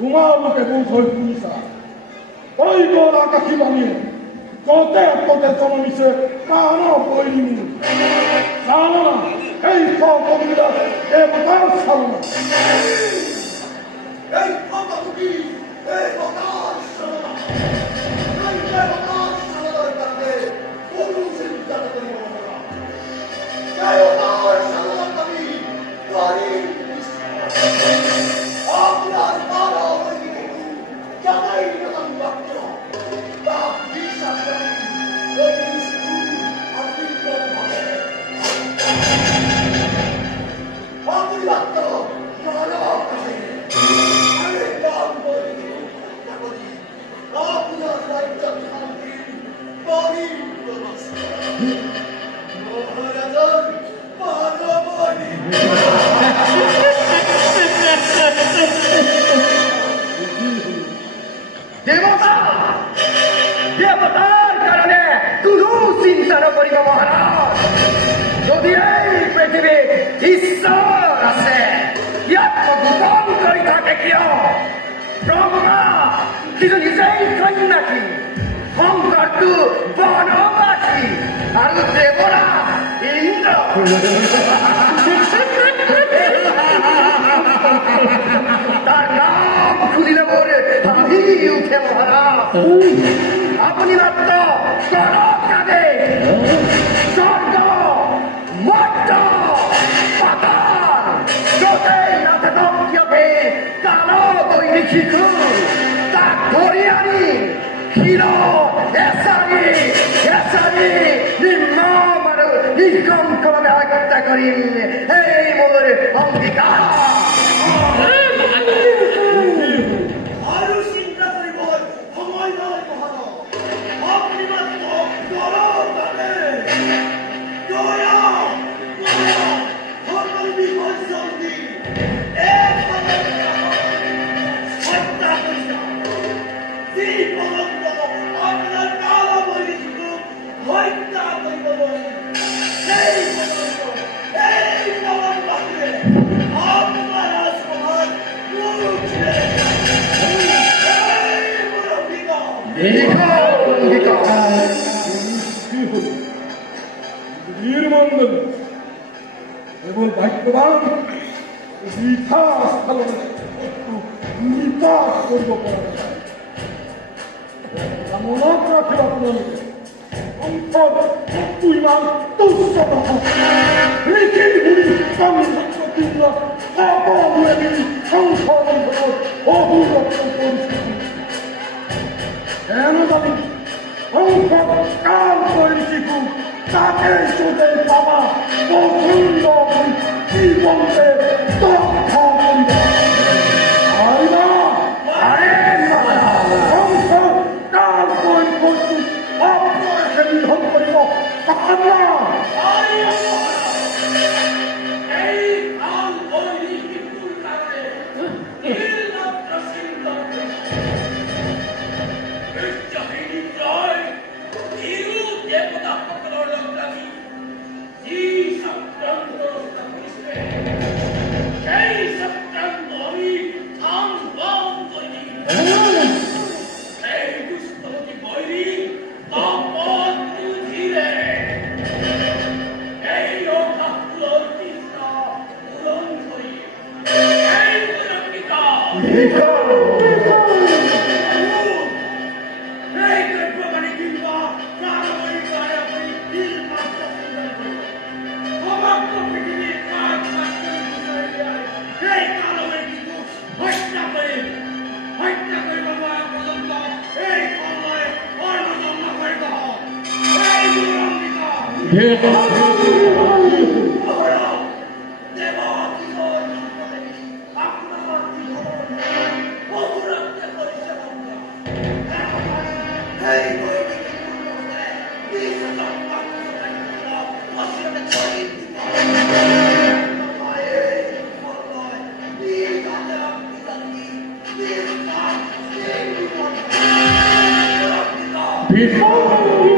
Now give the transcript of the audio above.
তোমালোকে মোক হৈ শুনিছা ঐ বৰ আকাশী বাণী কতে কতে জন্মিছে কাণৰ বৈৰী চালনা এই কবিতা দেৱতাৰ চালনা এই ভগৱতী এই বতাৰ চালনা এই দেৱতাৰ চালনাৰ কাৰণে কোনো চিন্তা কৰিব নোৱাৰা দেৱতাৰ চালনাৰ আমি পাৰিম আপনার বারো হইতে জানাই গেলাম মাত্র তা বিশ্বাস করি ওই নিষ্ঠু আপনি আপনি মাত্র বারো কাছে আমি দাম করি চেষ্টা করি আপনার রাজ্য শান্তি পরিপূর্ণ মহারাজার মানবনী দেবতার কারণে কোনো চিন্তা নকরিব মহারাজ যদি এই পৃথিবীত ঈশ্বর আছে ইয়াক গোপন কৰি থাকে কিয় ব্ৰহ্মা কিন্তু নিজেই সন্ন্যাসী শংকৰটো বনবাসী আৰু দেৱৰাজ ইন্দ্ৰ তার নাম শুনিলে মোৰ হাঁহি উঠে মহারাজ আপনি মাত্র সরকারে স্বর্গ মধ্য পাতাল যতেই নাথে দক্ষকে কালো বৈরী শিশু তাক ধরি আনি ক্ষীর এসারি নির্মম আৰু নিষ্কংকভাৱে হত্যা কৰিম এই মোৰ অংগীকাৰ আৰু চিন্তা কৰিব সময় নাই মহাৰাজ আপনি মাত্ৰ গৌৰৱ বাবে দয়া সকলো বিভৎসন দি একভাৱে হত্যা কৰিছা যি পৰ্যন্ত আপোনাৰ কালো বৈৰী শিশুক হত্যা কৰিব নোৱাৰি সেই পৰ্যন্ত এই পৰমবাসীয়ে আপোনাৰ ৰাজসভাত বীরমন্ডল এবং ভাগ্যবান বৃথা স্থলনে নিপাত কৰিব পৰা যায় মনত ৰাখিব আপোনালোকে অন্তত শত্ৰু ইমান তুচ্ছ নহয় ৰীতিৰ গুৰি সংযুক্ত সকলোৱে মিলি সংসদত অভিৰক্ষণ কৰিছিল এনেদৰে সংসদ কাম কৰি শিশু তাকে চোতে পাবা প্ৰচণ্ড জীৱনতে দক্ষ কৰিব সংসদ কাম কৰি বস্তু অপৰাধে নিধন কৰিব Before